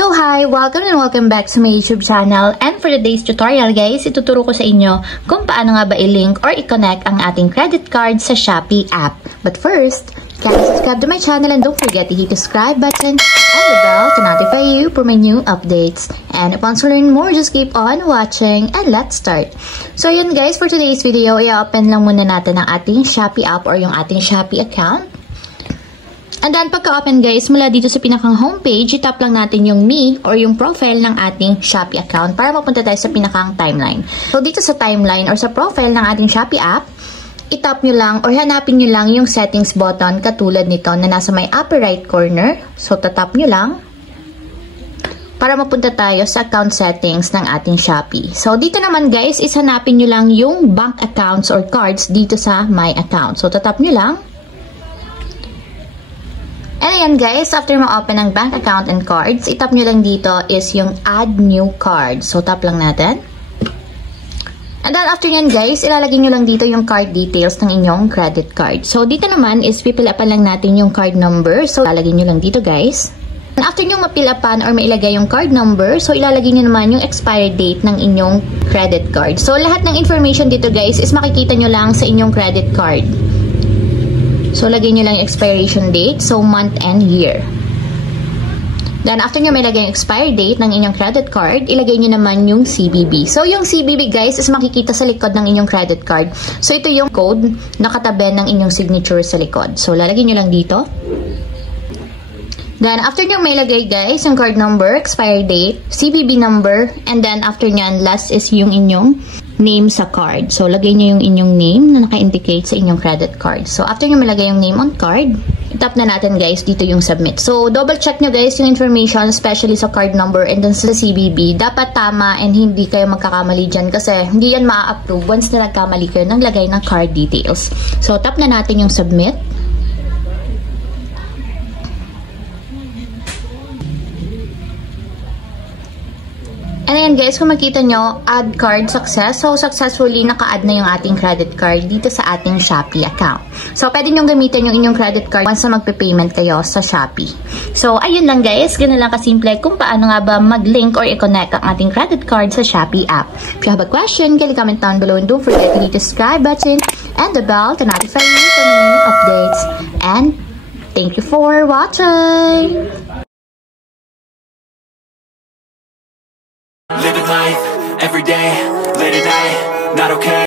So hi! Welcome and welcome back to my YouTube channel. And for today's tutorial guys, ituturo ko sa inyo kung paano nga ba i-link or i-connect ang ating credit card sa Shopee app. But first, kindly subscribe to my channel and don't forget to hit the subscribe button and the bell to notify you for my new updates. And if you want to learn more, just keep on watching and let's start. So yun guys, for today's video, i-open lang muna natin ang ating Shopee app or yung ating Shopee account. And then, pagka-open guys, mula dito sa pinakang homepage, itap lang natin yung me or yung profile ng ating Shopee account para mapunta tayo sa pinakang timeline. So, dito sa timeline or sa profile ng ating Shopee app, itap nyo lang or hanapin nyo lang yung settings button katulad nito na nasa may upper right corner. So, tatap nyo lang para mapunta tayo sa account settings ng ating Shopee. So, dito naman guys, hanapin nyo lang yung bank accounts or cards dito sa my account. So, tatap nyo lang. And ayan guys, after ma-open ang bank account and cards, itap nyo lang dito is yung add new card. So, tap lang natin. And then after yan guys, ilalagay nyo lang dito yung card details ng inyong credit card. So, dito naman is pipilapan lang natin yung card number. So, ilalagay nyo lang dito guys. And after nyo mapilapan or mailagay yung card number, so ilalagay nyo naman yung expiry date ng inyong credit card. So, lahat ng information dito guys is makikita nyo lang sa inyong credit card. So, lagay nyo lang yung expiration date. So, month and year. Then, after nyo may lagay yung expiry date ng inyong credit card, ilagay nyo naman yung CVV. So, yung CVV guys is makikita sa likod ng inyong credit card. So, ito yung code na katabi ng inyong signature sa likod. So, lalagay nyo lang dito. Then, after nyo may lagay guys, yung card number, expiry date, CVV number, and then after nyan, last is yung inyong name sa card. So, lagay nyo yung inyong name na naka-indicate sa inyong credit card. So, after nyo malagay yung name on card, itap na natin guys dito yung submit. So, double check nyo guys yung information, especially sa card number and then sa CVV. Dapat tama and hindi kayo magkakamali dyan kasi hindi yan ma-approve once na nagkamali kayo ng lagay ng card details. So, tap na natin yung submit. And ayan guys, kung makita nyo, add card success. So, successfully naka-add na yung ating credit card dito sa ating Shopee account. So, pwede nyo gamitin yung inyong credit card once na magpe-payment kayo sa Shopee. So, ayun lang guys. Ganun lang kasimple kung paano nga ba mag-link or i-connect ang ating credit card sa Shopee app. If you have a question, kindly comment down below and don't forget to hit the subscribe button and the bell to notify you for new updates. And thank you for watching! Living life, every day, late at night, not okay.